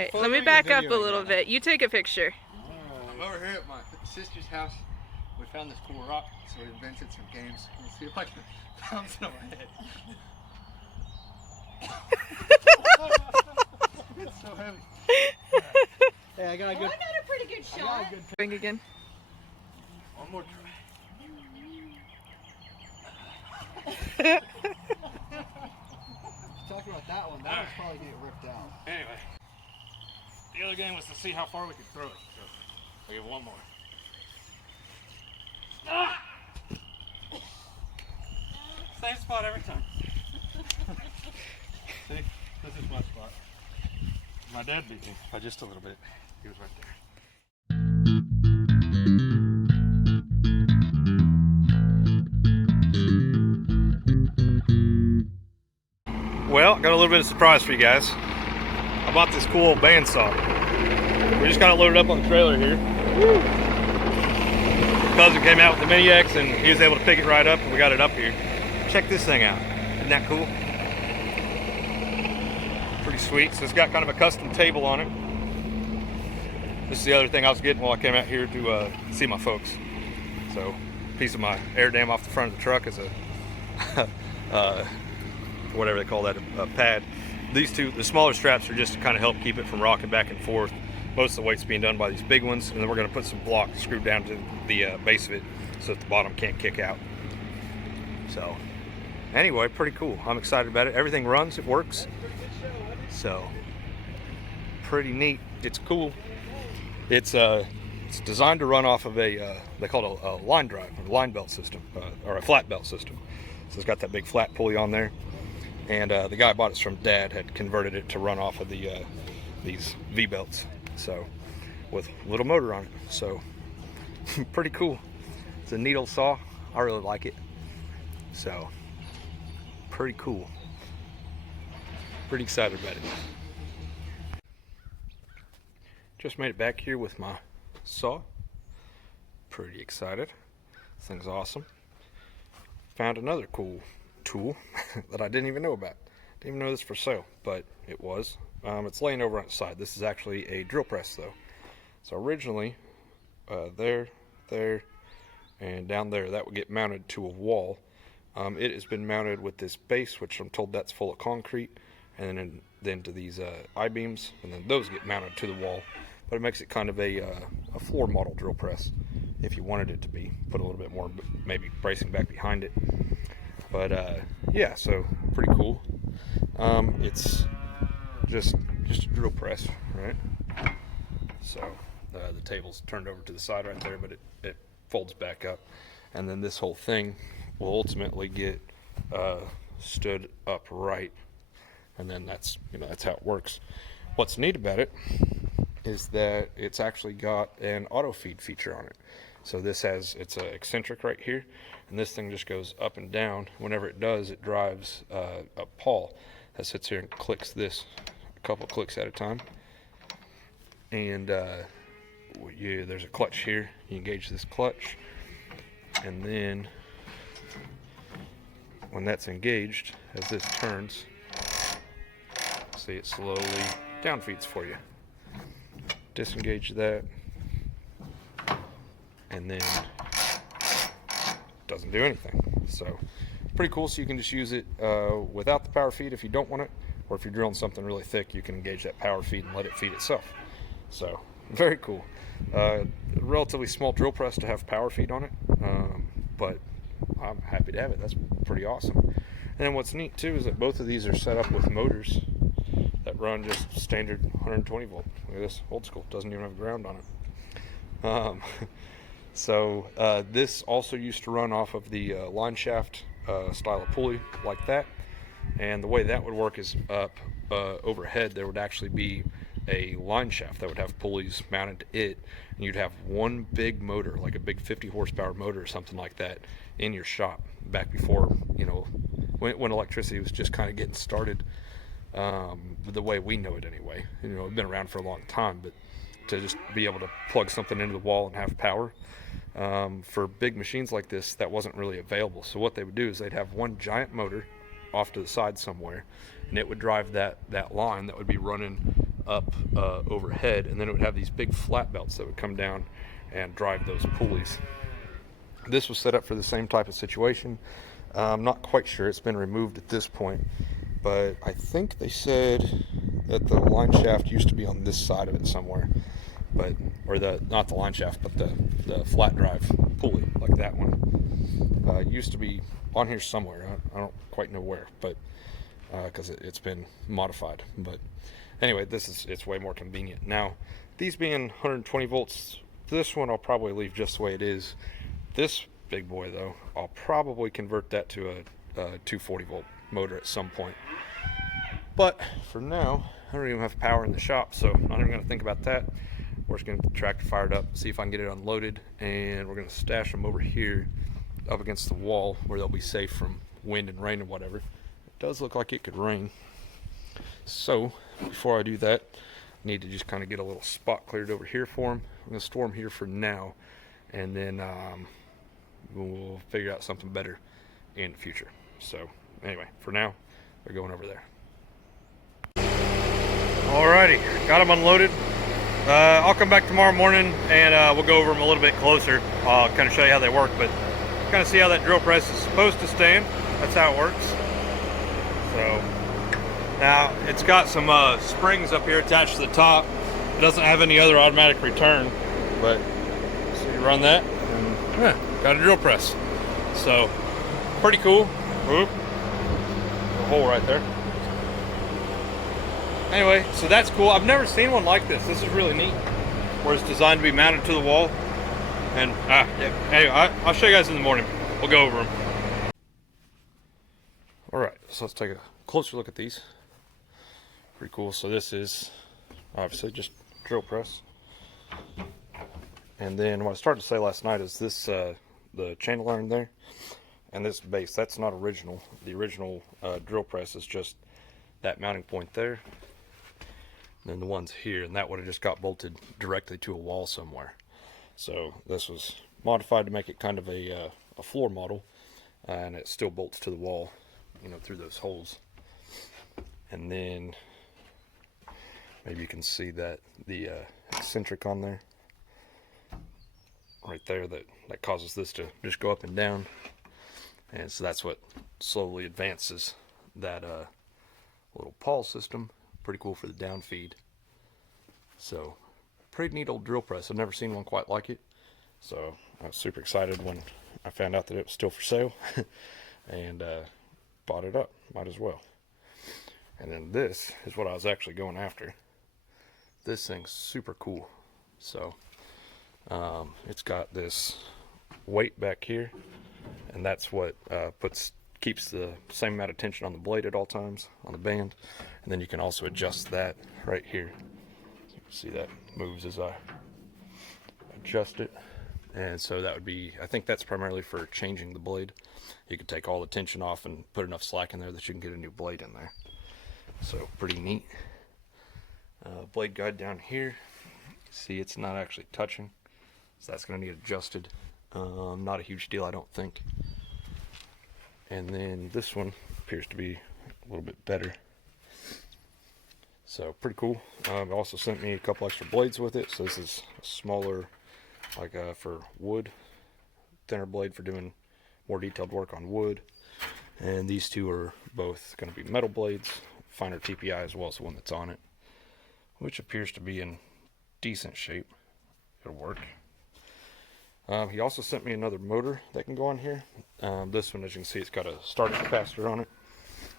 right, let me back up a little bit. You take a picture. I'm over here at my sister's house. We found this cool rock, so we invented some games. Let's see if I can bounce it on my head. It's so heavy. Hey, I got a pretty good shot. Ring again. One more try. Talking about that one, that one's probably gonna get ripped out. Anyway, the other game was to see how far we could throw it. So I'll give one more. Ah! Same spot every time. See, this is my spot. My dad beat me by just a little bit. He was right there. Well, got a little bit of surprise for you guys. I bought this cool bandsaw. We just got it loaded up on the trailer here. Cousin came out with the Mini X and he was able to pick it right up and we got it up here. Check this thing out. Isn't that cool? Pretty sweet. So it's got kind of a custom table on it. This is the other thing I was getting while I came out here to see my folks. So, a piece of my air dam off the front of the truck is a whatever they call that, a pad. These two, the smaller straps, are just to kind of help keep it from rocking back and forth. Most of the weight's being done by these big ones, and then we're going to put some block screwed down to the base of it so that the bottom can't kick out. So, anyway, pretty cool. I'm excited about it. Everything runs, it works. So, pretty neat. It's cool. It's designed to run off of they call it a line drive, a line belt system, or a flat belt system. So it's got that big flat pulley on there. And the guy bought it from Dad had converted it to run off of the these V-belts, so with a little motor on it. So pretty cool. It's a needle saw. I really like it. So pretty cool. Pretty excited about it. Just made it back here with my saw. Pretty excited. This thing's awesome. Found another cool tool that I didn't even know about. Didn't even know this for sale, but it was. It's laying over on its side. This is actually a drill press though. So originally, there, and down there, that would get mounted to a wall. It has been mounted with this base, which I'm told that's full of concrete, and then to these I-beams, and then those get mounted to the wall. But it makes it kind of a floor model drill press, if you wanted it to be. Put a little bit more, maybe bracing back behind it. But yeah, so pretty cool. It's just a drill press, right? So the table's turned over to the side right there, but it folds back up, and then this whole thing will ultimately get stood upright, and then that's how it works. What's neat about it is that it's actually got an auto feed feature on it. So it's an eccentric right here, and this thing just goes up and down. Whenever it does, it drives a pawl that sits here and clicks this a couple clicks at a time. And there's a clutch here. You engage this clutch, and then when that's engaged, as this turns, see it slowly down feeds for you. Disengage that, and then doesn't do anything. So pretty cool. So you can just use it without the power feed if you don't want it, or if you're drilling something really thick, you can engage that power feed and let it feed itself. So very cool. Relatively small drill press to have power feed on it, but I'm happy to have it. That's pretty awesome. And then what's neat too is that both of these are set up with motors that run just standard 120 volt. Look at this, old school, doesn't even have ground on it. So this also used to run off of the line shaft style of pulley like that, and the way that would work is up overhead there would actually be a line shaft that would have pulleys mounted to it, and you'd have one big motor, like a big 50 horsepower motor or something like that, in your shop back before, when electricity was just kind of getting started, the way we know it anyway. It's been around for a long time, but to just be able to plug something into the wall and have power, for big machines like this, that wasn't really available. So what they would do is they'd have one giant motor off to the side somewhere, and it would drive that line that would be running up overhead, and then it would have these big flat belts that would come down and drive those pulleys. This was set up for the same type of situation. I'm not quite sure, it's been removed at this point, but I think they said that the line shaft used to be on this side of it somewhere, but not the line shaft, but the flat drive pulley, like that one, used to be on here somewhere. I don't quite know where, but because it's been modified. But anyway, it's way more convenient now. These being 120 volts, this one I'll probably leave just the way it is. This big boy though, I'll probably convert that to a 240 volt motor at some point. But for now, I don't even have power in the shop, so I'm not even going to think about that. We're just going to get the tractor fired up, see if I can get it unloaded, and we're going to stash them over here up against the wall where they'll be safe from wind and rain and whatever. It does look like it could rain. So before I do that, I need to just kind of get a little spot cleared over here for them. I'm going to store them here for now, and then we'll figure out something better in the future. So anyway, for now, they're going over there. Alrighty, got them unloaded. I'll come back tomorrow morning and we'll go over them a little bit closer. I'll kind of show you how they work, but kind of see how that drill press is supposed to stand. That's how it works. So now it's got some springs up here attached to the top. It doesn't have any other automatic return, but so you run that and yeah, got a drill press. So pretty cool. Whoop. A hole right there. Anyway, so that's cool. I've never seen one like this. This is really neat, where it's designed to be mounted to the wall. And yeah. Anyway, I'll show you guys in the morning. We'll go over them. All right, so let's take a closer look at these. Pretty cool. So this is obviously just drill press. And then what I started to say last night is this, the channel iron there, and this base, that's not original. The original drill press is just that mounting point there. And then the ones here, and that would have just got bolted directly to a wall somewhere. So this was modified to make it kind of a floor model, and it still bolts to the wall, you know, through those holes. And then maybe you can see that the eccentric on there, right there, that causes this to just go up and down, and so that's what slowly advances that little pawl system. Pretty cool for the down feed. So pretty neat old drill press. I've never seen one quite like it, so I was super excited when I found out that it was still for sale and bought it up. Might as well. And then this is what I was actually going after. This thing's super cool. So it's got this weight back here, and that's what keeps the same amount of tension on the blade at all times on the band. And then you can also adjust that right here. So you can see that moves as I adjust it. And so that would be, I think that's primarily for changing the blade. You can take all the tension off and put enough slack in there that you can get a new blade in there. So pretty neat. Blade guide down here. See, it's not actually touching, so that's going to need adjusted. Not a huge deal, I don't think. And then this one appears to be a little bit better. So pretty cool. It also sent me a couple extra blades with it. So this is a smaller, like for wood, thinner blade for doing more detailed work on wood. And these two are both going to be metal blades, finer TPI as well as the one that's on it, which appears to be in decent shape. It'll work. He also sent me another motor that can go on here. This one, as you can see, it's got a starting capacitor on it.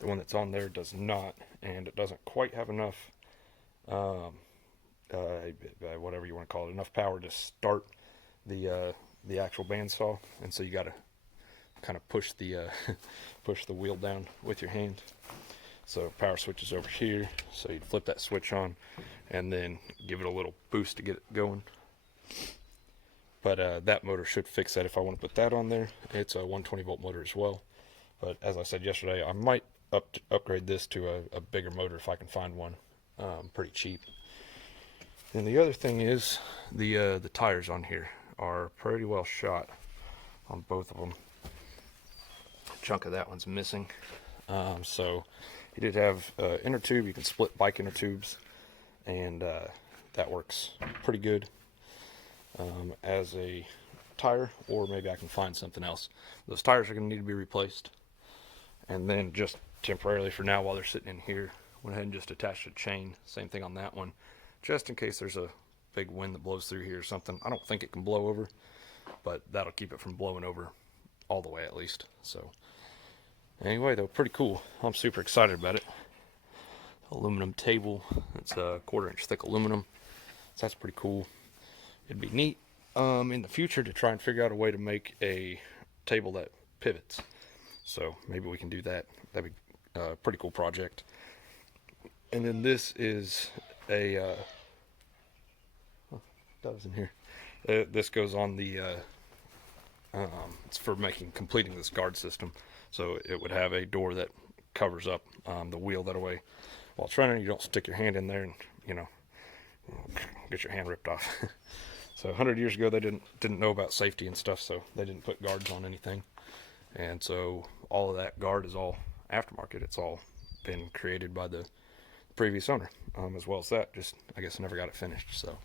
The one that's on there does not, and it doesn't quite have enough, whatever you want to call it, enough power to start the actual bandsaw, and so you got to kind of push the push the wheel down with your hand. So power switch is over here, so you'd flip that switch on, and then give it a little boost to get it going. But that motor should fix that if I want to put that on there. It's a 120 volt motor as well. But as I said yesterday, I might upgrade this to a bigger motor if I can find one pretty cheap. And the other thing is the tires on here are pretty well shot on both of them. A chunk of that one's missing. So you did have inner tube. You can split bike inner tubes. and that works pretty good as a tire, or maybe I can find something else. Those tires are going to need to be replaced, and then just temporarily for now while they're sitting in here, went ahead and just attached a chain. Same thing on that one, just in case there's a big wind that blows through here or something. I don't think it can blow over, but that'll keep it from blowing over all the way at least. So anyway, though, pretty cool. I'm super excited about it. Aluminum table. It's a 1/4 inch thick aluminum, so that's pretty cool. It'd be neat in the future to try and figure out a way to make a table that pivots. So maybe we can do that. That'd be a pretty cool project. And then this is a that was in here. This goes on the it's for completing this guard system. So it would have a door that covers up the wheel, that way while it's running you don't stick your hand in there and, you know, get your hand ripped off. So 100 years ago they didn't know about safety and stuff, so they didn't put guards on anything. And so all of that guard is all aftermarket. It's all been created by the previous owner, as well as that. Just, I guess, never got it finished. So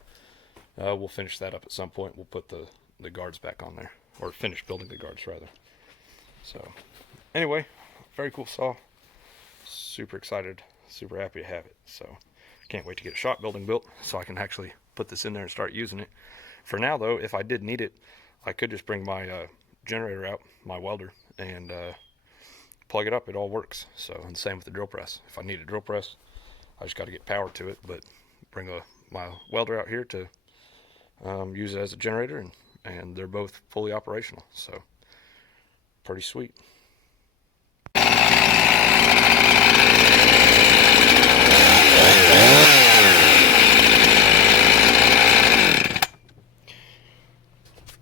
we'll finish that up at some point. We'll put the guards back on there, or finish building the guards rather. So anyway, very cool saw. Super excited, super happy to have it. So can't wait to get a shop building built so I can actually put this in there and start using it. For now though, if I did need it, I could just bring my generator out, my welder, and plug it up. It all works. So, and same with the drill press. If I need a drill press, I just got to get power to it, but bring my welder out here to use it as a generator, and they're both fully operational. So pretty sweet.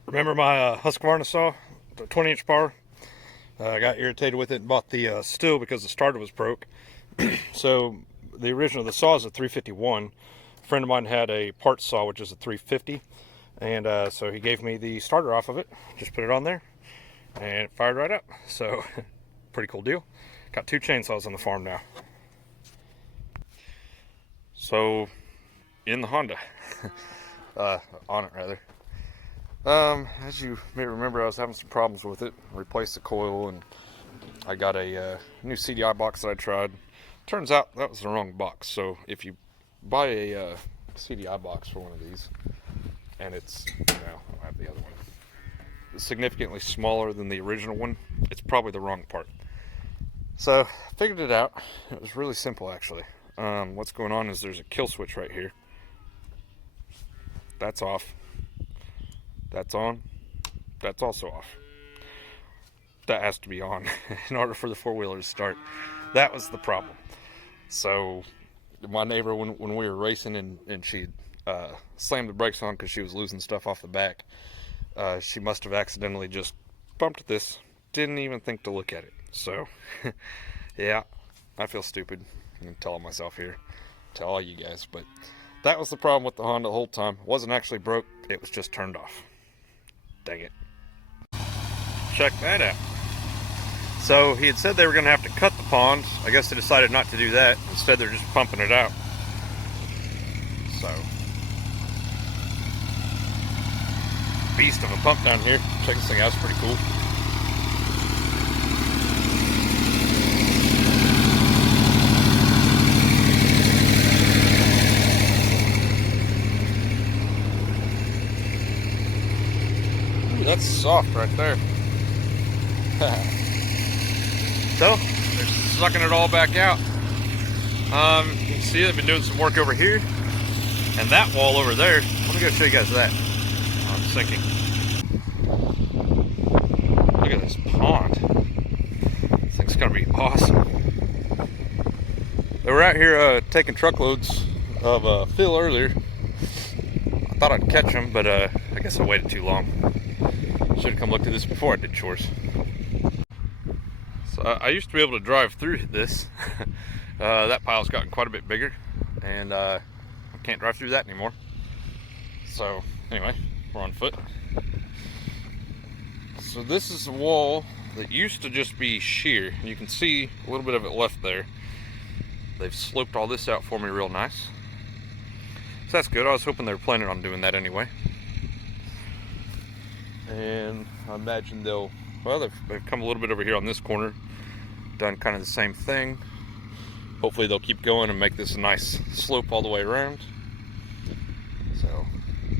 Remember my Husqvarna saw, the 20-inch power? I got irritated with it and bought the Stihl because the starter was broke. So the original, the saw is a 351. A friend of mine had a part saw, which is a 350. And so he gave me the starter off of it. Just put it on there and it fired right up. So pretty cool deal. Got 2 chainsaws on the farm now. So in the Honda, on it rather. As you may remember, I was having some problems with it. Replaced the coil, and I got a new CDI box that I tried. Turns out that was the wrong box. So if you buy a CDI box for one of these, and it's, I have the other one, it's significantly smaller than the original one, it's probably the wrong part. So figured it out. It was really simple actually. What's going on is there's a kill switch right here. That's off. That's on. That's also off. That has to be on in order for the four-wheeler to start. That was the problem. So my neighbor, when we were racing and she slammed the brakes on because she was losing stuff off the back, she must have accidentally just bumped this. Didn't even think to look at it. So yeah, I feel stupid. I'm telling myself here, tell all you guys, but that was the problem with the Honda the whole time. It wasn't actually broke, it was just turned off. Dang it. Check that out. So he had said they were going to have to cut the pond. I guess they decided not to do that. Instead they're just pumping it out. So, beast of a pump down here. Check this thing out, it's pretty cool. That's soft right there. So, they're sucking it all back out. You can see they've been doing some work over here. And that wall over there, let me go show you guys that. I'm sinking. Look at this pond. This thing's gonna be awesome. They were out here taking truckloads of fill earlier. I thought I'd catch them, but I guess I waited too long. Should have come look at this before I did chores. So I used to be able to drive through this. That pile's gotten quite a bit bigger, and I can't drive through that anymore. So anyway, we're on foot. So this is a wall that used to just be sheer. You can see a little bit of it left there. They've sloped all this out for me real nice. So that's good. I was hoping they were planning on doing that anyway. And I imagine they've come a little bit over here on this corner, done kind of the same thing. Hopefully they'll keep going and make this a nice slope all the way around. So,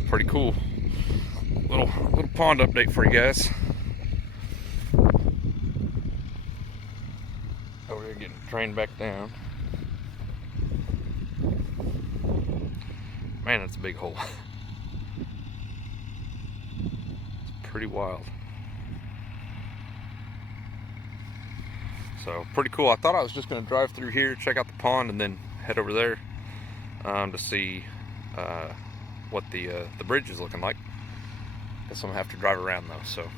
pretty cool. Little pond update for you guys. Over here getting drained back down. Man, that's a big hole. It's pretty wild. So, pretty cool. I thought I was just going to drive through here, check out the pond, and then head over there to see what the bridge is looking like. Guess I'm going to have to drive around though, so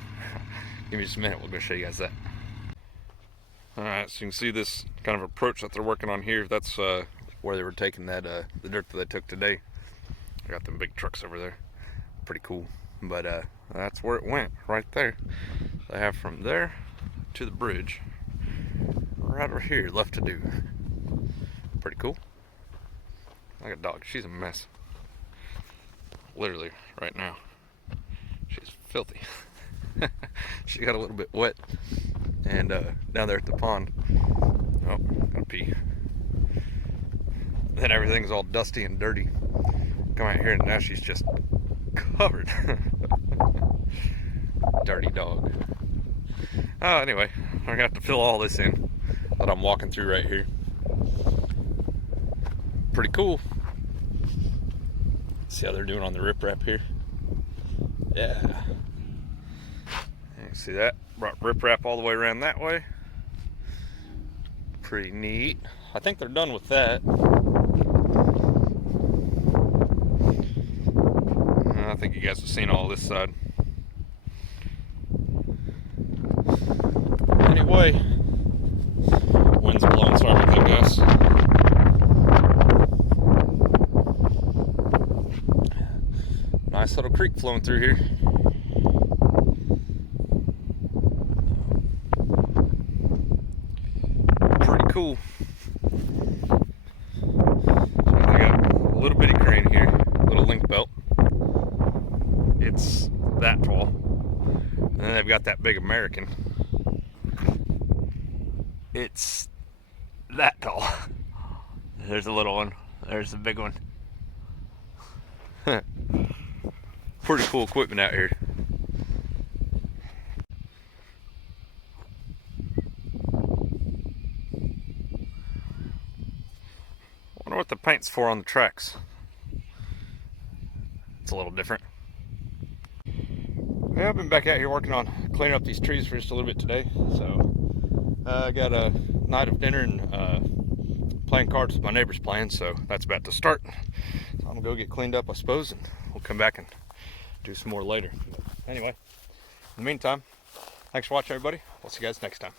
give me just a minute, we'll go show you guys that. Alright, so you can see this kind of approach that they're working on here. That's where they were taking that the dirt that they took today. I got them big trucks over there. Pretty cool. But that's where it went, right there. They have from there to the bridge. Right over here left to do. Pretty cool. Like a dog, she's a mess. Literally, right now. She's filthy. She got a little bit wet. And down there at the pond. Oh, gotta pee. Then everything's all dusty and dirty. Come out here and now she's just covered. Dirty dog. Anyway, I'm gonna have to fill all this in that I'm walking through right here. Pretty cool. See how they're doing on the riprap here? Yeah. You see that? Brought riprap all the way around that way. Pretty neat. I think they're done with that. I think you guys have seen all this side. Anyway, wind's blowing, sorry about that, guys. Nice little creek flowing through here. Pretty cool. So I got a little bitty crane here, little link belt. It's that tall. And then they've got that big American. It's that tall. There's a little one. There's the big one. Pretty cool equipment out here. Wonder what the paint's for on the tracks. It's a little different. Yeah, I've been back out here working on cleaning up these trees for just a little bit today. So I got a night of dinner and playing cards with my neighbors playing, so that's about to start. So I'm gonna go get cleaned up, I suppose, and we'll come back and do some more later. But anyway, in the meantime, thanks for watching, everybody. We'll see you guys next time.